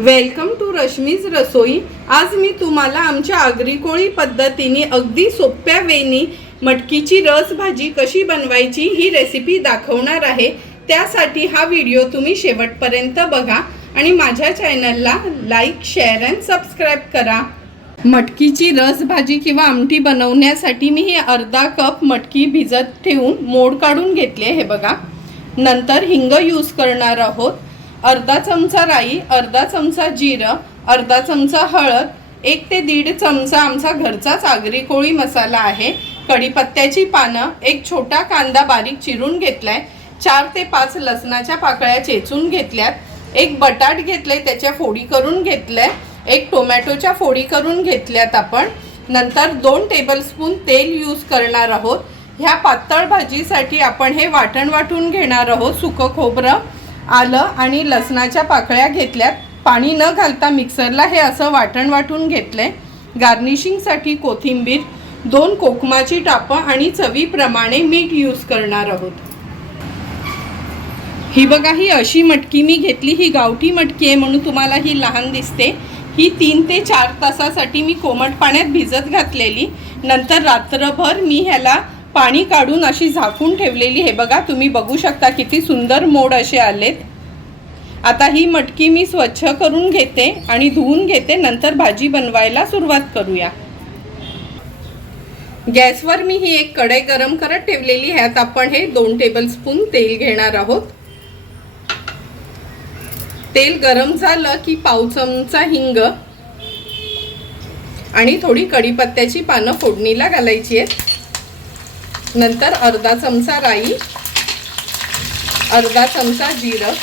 Welcome to Rashmi's रसोई आज मी तुम्हाला आमच्या आगरी कोळी पद्धतीने अगदी सोप्या वेनी मटकीची रस भाजी कशी बनवायची ही रेसिपी दाखवणार आहे. त्यासाठी हा व्हिडिओ तुम्ही शेवटपर्यंत बघा आणि माझ्या चॅनलला लाईक शेअर अँड सबस्क्राईब करा. मटकीची रस भाजी किंवा आमटी बनवण्यासाठी मी हे अर्धा कप मटकी भिजत ठेवून मोड काढून घेतली आहे हे बघा. नंतर हिंग यूज करणार आहोत. अर्धा चमचा राई अर्धा चमचा जिरं अर्धा चमचा हळद एक ते दीड चमचा आमचा घरचाच आगरी कोळी मसाला आहे. कढीपत्त्याची पानं एक छोटा कांदा बारीक चिरून घेतलाय. चार ते पाच लसणाच्या पाकळ्या चेचून घेतल्यात. एक बटाट घेतले त्याच्या फोडी करून घेतल्या. एक टोमॅटोच्या फोडी करून घेतल्यात आपण. नंतर दोन टेबलस्पून तेल यूज करणार आहोत. ह्या पातळ भाजीसाठी आपण हे वाटण वाटून घेणार आहोत सुकं खोबरं. आलं आणि लसणाच्या पाकळ्या घेतल्यात. पाणी न घालता मिक्सरला हे असं वाटण वाटून घेतलंय. गार्निशिंगसाठी कोथिंबीर दोन कोकमाची टापं आणि चवीप्रमाणे मीठ यूज करणार आहोत. ही बघा ही अशी मटकी मी घेतली. ही गावठी मटकी आहे म्हणून तुम्हाला ही लहान दिसते. ही तीन ते चार तासासाठी मी कोमट पाण्यात भिजत घातलेली. नंतर रात्रभर मी ह्याला पाणी काढून अशी झाकून ठेवलेली हे बघा तुम्ही बघू शकता किती सुंदर मोड असे आलेत. आता ही मटकी मी स्वच्छ करून घेते आणि धुवून घेते. नंतर भाजी बनवायला सुरुवात करूया. गॅसवर मी ही एक कढई गरम करत ठेवलेली ह्यात आपण हे दोन टेबलस्पून तेल घेणार आहोत. तेल गरम झालं की पाव चमचा हिंग आणि थोडी कढीपत्त्याची पानं फोडणीला घालायची आहेत. नंतर अर्धा चमचा राई अर्धा चमचा जिरं.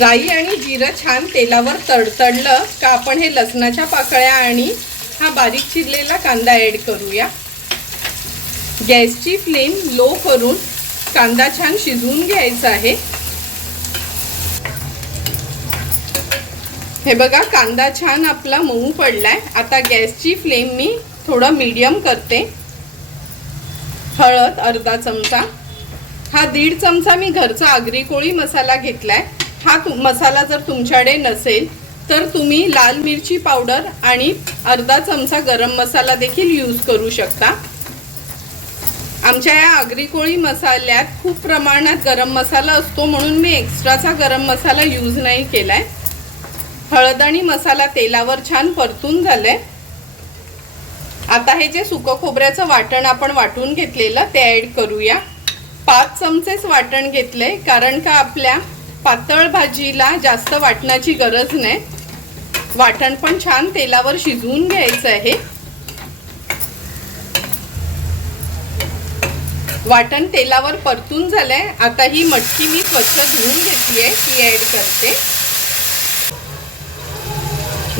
राई आणि जिरं छान तेलावर तडतडलं का आपण हे लसणाच्या पाकळ्या आणि हा बारीक चिरलेला कांदा ॲड करूया. गॅसची फ्लेम लो करून कांदा छान शिजवून घ्यायचा आहे. हे बघा कांदा छान आपला मऊ पडलाय. आता गॅसची फ्लेम मी थोडं मीडियम करते. हळद अर्धा चमचा. हा दीड चमचा मी घरचा आगरी कोळी मसाला घेतलाय. हा तु मसाला जर तुमच्याकडे नसेल तर तुम्ही लाल मिरची पावडर आणि अर्धा चमचा गरम मसाला देखील यूज करू शकता. आमच्या या आगरी कोळी मसाल्यात खूप प्रमाणात गरम मसाला असतो म्हणून मी एक्स्ट्राचा गरम मसाला यूज नाही केलाय. हळद आणि मसाला तेलावर छान परतून झालंय. आता हे जे सुकं खोबऱ्याचं वाटण आपण वाटून घेतलेलं ते ॲड करूया. पाच चमचेच वाटण घेतले कारण का आपल्या पातळ भाजीला जास्त वाटणाची गरज नाही. वाटण पण छान तेलावर शिजवून घ्यायचं आहे. वाटण तेलावर परतून झालंय. आता ही मटकी मी स्वच्छ धुवून घेतली आहे ती ॲड करते.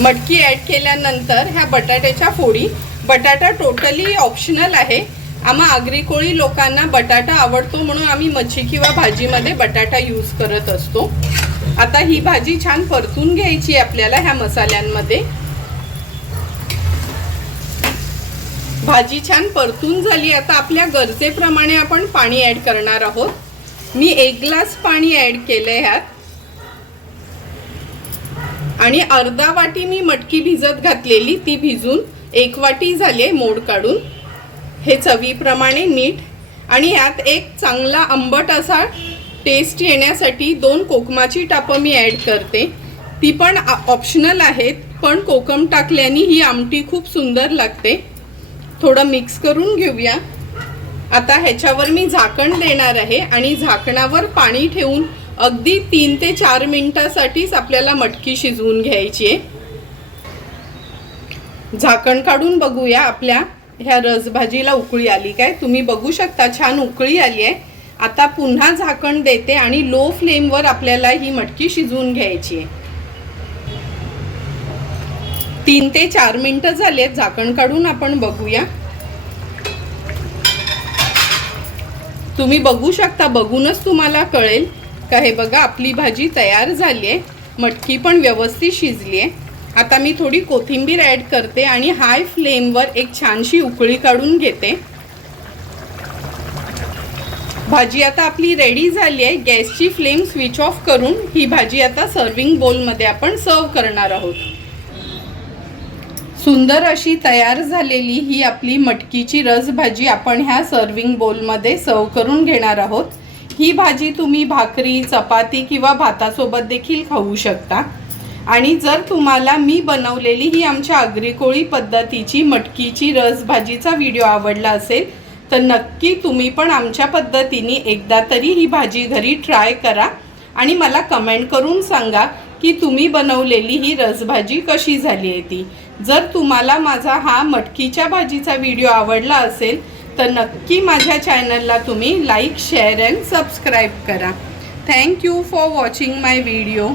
मटकी ॲड केल्यानंतर ह्या बटाट्याच्या फोडी बटाटा टोटली ऑप्शनल आहे. आम्हा आगरी कोळी लोकांना बटाटा आवडतो म्हणून आम्ही मच्छी किंवा भाजीमध्ये बटाटा यूज करत असतो. आता ही भाजी छान परतून घ्यायची आपल्याला ह्या मसाल्यांमध्ये. भाजी छान परतून झाली आता आपल्या गरजेप्रमाणे आपण पाणी ॲड करणार आहोत. मी एक ग्लास पाणी ॲड केलंय ह्यात. आणि अर्धा वाटी मी मटकी भिजत घातलेली ती भिजून एक वाटी झाली आहे मोड काढून. हे चवीप्रमाणे मीठ आणि ह्यात एक चांगला आंबट असा टेस्ट येण्यासाठी दोन कोकमाची टापं मी ॲड करते. ती पण ऑप्शनल आहेत पण कोकम टाकल्याने ही आमटी खूप सुंदर लागते. थोडं मिक्स करून घेऊया. आता ह्याच्यावर मी झाकण देणार आहे आणि झाकणावर पाणी ठेवून अगदी तीन ते चार मिनिटासाठीच आपल्याला मटकी शिजवून घ्यायची आहे. झाकण काढून बघूया आपल्या ह्या रसभाजीला उकळी आली काय. तुम्ही बघू शकता छान उकळी आली आहे. आता पुन्हा झाकण देते आणि लो फ्लेमवर आपल्याला ही मटकी शिजवून घ्यायची आहे. तीन ते चार मिनटं झाले झाकण काढून आपण बघूया. तुम्ही बघू शकता बघूनच तुम्हाला कळेल का हे बघा आपली भाजी तयार झाली आहे. मटकी पण व्यवस्थित शिजली आहे. आता मी थोडी कोथिंबीर ॲड करते आणि हाय फ्लेमवर एक छानशी उकळी काढून घेते. भाजी आता आपली रेडी झाली आहे. गॅसची फ्लेम स्विच ऑफ करून ही भाजी आता सर्विंग बोलमध्ये आपण सर्व करणार आहोत. सुंदर अशी तयार झालेली ही आपली मटकीची रस भाजी आपण ह्या सर्विंग बोलमध्ये सर्व करून घेणार आहोत. ही भाजी तुम्ही भाकरी चपाती किंवा भातासोबत देखील खाऊ शकता. आणि जर तुम्हाला मी बनवलेली ही आमच्या आगरीकोळी पद्धतीची मटकीची रस भाजीचा व्हिडिओ आवडला असेल तर नक्की तुम्ही पण आमच्या पद्धतीने एकदा तरी ही भाजी घरी ट्राय करा आणि मला कमेंट करून सांगा की तुम्ही बनवलेली ही रसभाजी कशी झाली आहे ती. जर तुम्हाला माझा हा मटकीच्या भाजीचा व्हिडिओ आवडला असेल तर नक्की माझ्या चॅनलला तुम्ही लाईक शेअर अँड सबस्क्राईब करा. Thank you for watching my video.